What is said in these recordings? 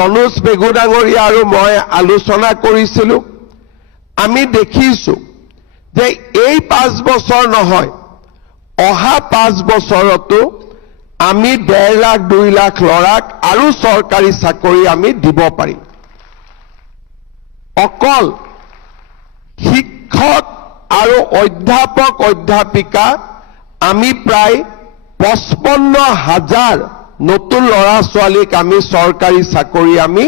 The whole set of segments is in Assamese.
ৰণোজ পেগু ডাঙৰীয়া আৰু মই আলোচনা কৰিছিলোঁ। আমি দেখিছোঁ যে এই 5 বছৰ নহয়, অহা 5 বছৰতো আমি 1.5 লাখ 2 লাখ ল'ৰাক আৰু চৰকাৰী চাকৰি আমি দিব পাৰিম। অকল শিক্ষক আৰু অধ্যাপক অধ্যাপিকা আমি প্ৰায় 55,000 নতুন ল'ৰা ছোৱালীক আমি চৰকাৰী চাকৰি আমি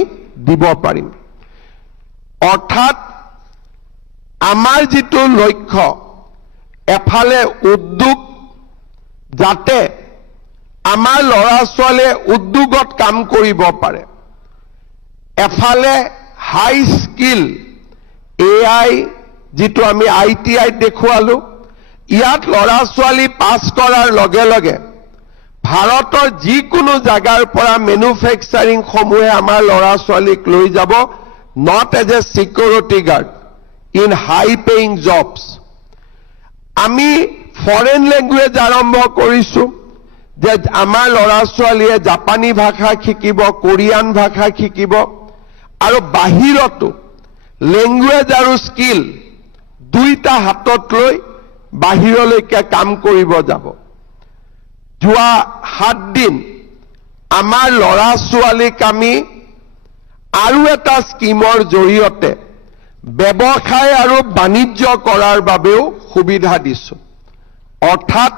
দিব পাৰিম। অৰ্থাৎ আমাৰ যিটো লক্ষ্য, এফালে উদ্যোগ, যাতে আমাৰ ল'ৰা ছোৱালীয়ে উদ্যোগত কাম কৰিব পাৰে, এফালে হাই স্কিল AI যিটো আমি ITI দেখুৱালো, ইয়াত ল'ৰা ছোৱালী পাছ কৰাৰ লগে লগে ভাৰতৰ যিকোনো জাগাৰ পৰা মেনুফেকচাৰিং সমূহে আমাৰ ল'ৰা ছোৱালীক লৈ যাব, not as a security guard in high paying jobs. আমি ফৰেন লেংগুৱেজ আৰম্ভ কৰিছোঁ, যে আমাৰ ল'ৰা ছোৱালীয়ে জাপানী ভাষা শিকিব, কোৰিয়ান ভাষা শিকিব, আৰু বাহিৰতো লেংগুৱেজ আৰু স্কিল দুইটা হাতত লৈ বাহিৰলৈকে কাম কৰিব যাব। যোৱা 7 দিন আমাৰ ল'ৰা ছোৱালীক আমি আৰু এটা স্কিমৰ জৰিয়তে ব্যৱসায় আৰু বাণিজ্য কৰাৰ বাবেও সুবিধা দিছোঁ। অৰ্থাৎ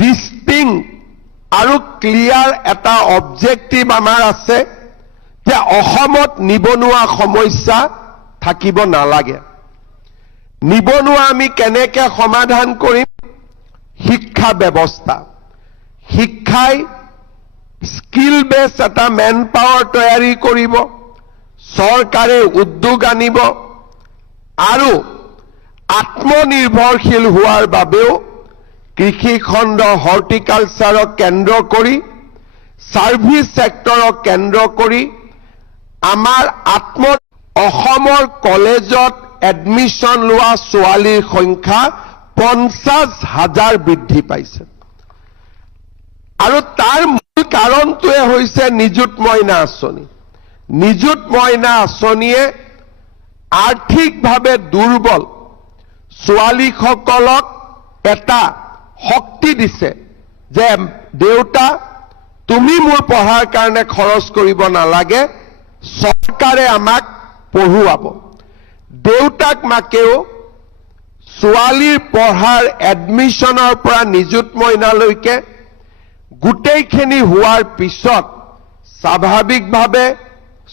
ডিষ্টিংক্ট আৰু ক্লিয়াৰ এটা অবজেক্টিভ আমাৰ আছে যে অসমত নিবনুৱা সমস্যা থাকিব নালাগে। নিবনুৱা আমি কেনেকৈ সমাধান কৰিম? শিক্ষা ব্যৱস্থা, শিক্ষাই স্কিল বেছ এটা মেন পাৱাৰ তৈয়াৰী কৰিব, চৰকাৰে উদ্যোগ আনিব, আৰু আত্মনিৰ্ভৰশীল হোৱাৰ বাবেও কৃষি খণ্ড, হৰ্টিকালচাৰক কেন্দ্ৰ কৰি, ছাৰ্ভিচ ছেক্টৰক কেন্দ্ৰ কৰি আমাৰ অসমৰ কলেজত এডমিশ্যন লোৱা ছোৱালীৰ সংখ্যা 50,000 বৃদ্ধি পাইছে। আৰু তাৰ মূল কাৰণটোৱে হৈছে নিযুত মইনা আঁচনি। নিযুত মইনা আঁচনিয়ে আৰ্থিকভাৱে দুৰ্বল ছোৱালীসকলক এটা শক্তি দিছে যে দেউতা, তুমি মোৰ পঢ়াৰ কাৰণে খৰচ কৰিব নালাগে, চৰকাৰে আমাক পঢ়ুৱাব। দেউতাক মাকেও ছোৱালীৰ পঢ়াৰ এডমিশ্যনৰ পৰা নিযুত মইনালৈকে গোটেইখিনি হোৱাৰ পিছত স্বাভাৱিকভাৱে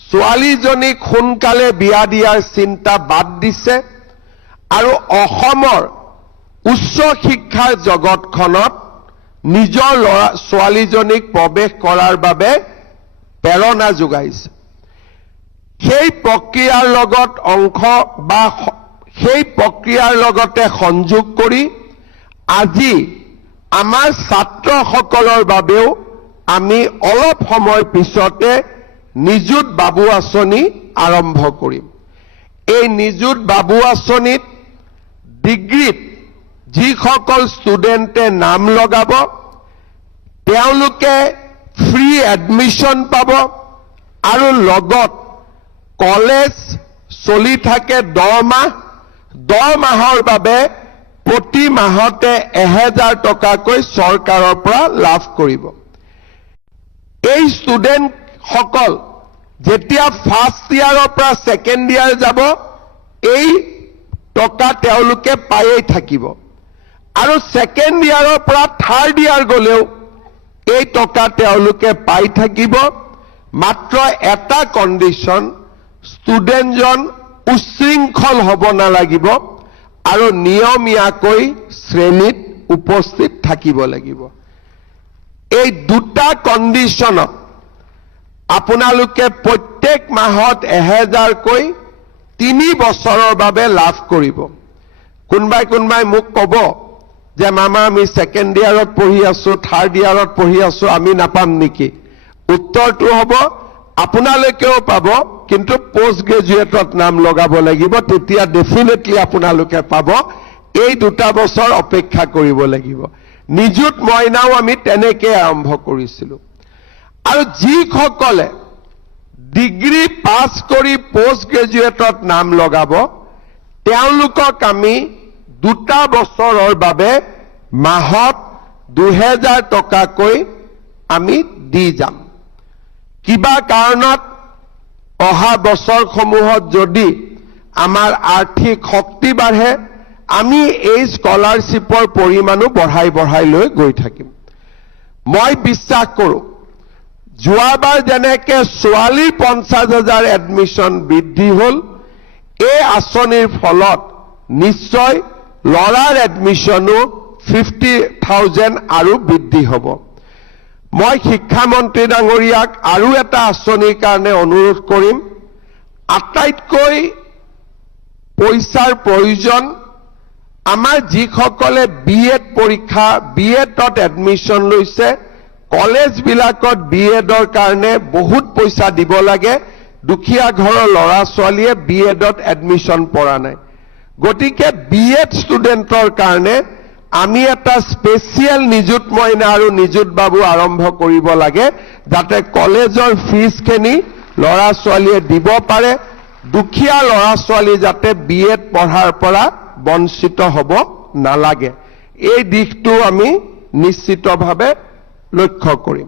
ছোৱালীজনীক সোনকালে বিয়া দিয়াৰ চিন্তা বাদ দিছে, আৰু অসমৰ উচ্চ শিক্ষাৰ জগতখনত নিজৰ ছোৱালীজনীক প্ৰৱেশ কৰাৰ বাবে প্ৰেৰণা যোগাইছে। সেই প্ৰক্ৰিয়াৰ লগত সেই প্ৰক্ৰিয়াৰ লগতে সংযোগ কৰি আজি আমাৰ ছাত্ৰসকলৰ বাবেও আমি অলপ সময় পিছতে নিযুত বাবু আঁচনি আৰম্ভ কৰিম। এই নিযুত বাবু আঁচনিত ডিগ্ৰীত যিসকল ষ্টুডেণ্টে নাম লগাব, তেওঁলোকে ফ্ৰী এডমিশ্যন পাব, আৰু লগত কলেজ চলি থাকে 10 মাহ, 10 মাহৰ বাবে প্ৰতি মাহতে 1000 টকাকৈ চৰকাৰৰ পৰা লাভ কৰিব। এই ষ্টুডেণ্টসকল যেতিয়া ফাৰ্ষ্ট ইয়াৰৰ পৰা ছেকেণ্ড ইয়াৰ যাব, এই টকা তেওঁলোকে পায়েই থাকিব, আৰু ছেকেণ্ড ইয়াৰৰ পৰা থাৰ্ড ইয়াৰ গ'লেও এই টকা তেওঁলোকে পাই থাকিব। মাত্ৰ এটা কণ্ডিশ্যন, ষ্টুডেণ্টজন উচ্ছৃংখল হ'ব নালাগিব আৰু নিয়মীয়াকৈ শ্ৰেণীত উপস্থিত থাকিব লাগিব। এই দুটা কণ্ডিশ্যনত আপোনালোকে প্ৰত্যেক মাহত 1000কৈ 3 বছৰৰ বাবে লাভ কৰিব। কোনোবাই মোক ক'ব যে মামা আমি ছেকেণ্ড ইয়াৰত পঢ়ি আছোঁ, থাৰ্ড ইয়াৰত পঢ়ি আছোঁ, আমি নাপাম নেকি? উত্তৰটো হ'ব আপোনালোকেও পাব, কিন্তু পোষ্ট গ্ৰেজুৱেটত নাম লগাব লাগিব, তেতিয়া ডেফিনেটলি আপোনালোকে পাব। এই 2 বছৰ অপেক্ষা কৰিব লাগিব। নিযুত মইনাও আমি তেনেকৈ আৰম্ভ কৰিছিলোঁ। আৰু যিসকলে ডিগ্ৰী পাছ কৰি পোষ্ট গ্ৰেজুৱেটত নাম লগাব তেওঁলোকক আমি 2 বছৰৰ বাবে মাহত 2000 টকাকৈ আমি দি যাম। কিবা কাৰণত অহা বছৰসমূহত যদি আমাৰ আৰ্থিক শক্তি বাঢ়ে আমি এই স্কলাৰশ্বিপৰ পৰিমাণো বঢ়াই লৈ গৈ থাকিম। মই বিশ্বাস কৰোঁ যোৱাবাৰ যেনেকে ছোৱালীৰ 50,000 এডমিশ্যন বৃদ্ধি হ'ল এই আঁচনিৰ ফলত নিশ্চয় ল'ৰাৰ এডমিশ্যনো 50,000 আৰু বৃদ্ধি হ'ব। মই শিক্ষামন্ত্ৰী ডাঙৰীয়াক আৰু এটা আঁচনিৰ কাৰণে অনুৰোধ কৰিম আটাইতকৈ পইচাৰ প্ৰয়োজন আমাৰ যিসকলে বিএড পৰীক্ষা বিএডত এডমিশ্যন লৈছে কলেজবিলাকত বিএডৰ কাৰণে বহুত পইচা দিব লাগে দুখীয়া ঘৰৰ ল'ৰা ছোৱালীয়ে বিএডত এডমিশ্যন পৰা নাই গতিকে বিএড ষ্টুডেণ্টৰ কাৰণে আমি এটা স্পেচিয়েল নিযুত মইনা আৰু নিযুত বাবু আৰম্ভ কৰিব লাগে যাতে কলেজৰ ফিজখিনি ল'ৰা ছোৱালীয়ে দিব পাৰে দুখীয়া ল'ৰা ছোৱালী যাতে বিএড পঢ়াৰ পৰা বঞ্চিত হ'ব নালাগে এই দিশটো আমি নিশ্চিতভাৱে লক্ষ্য কৰিম।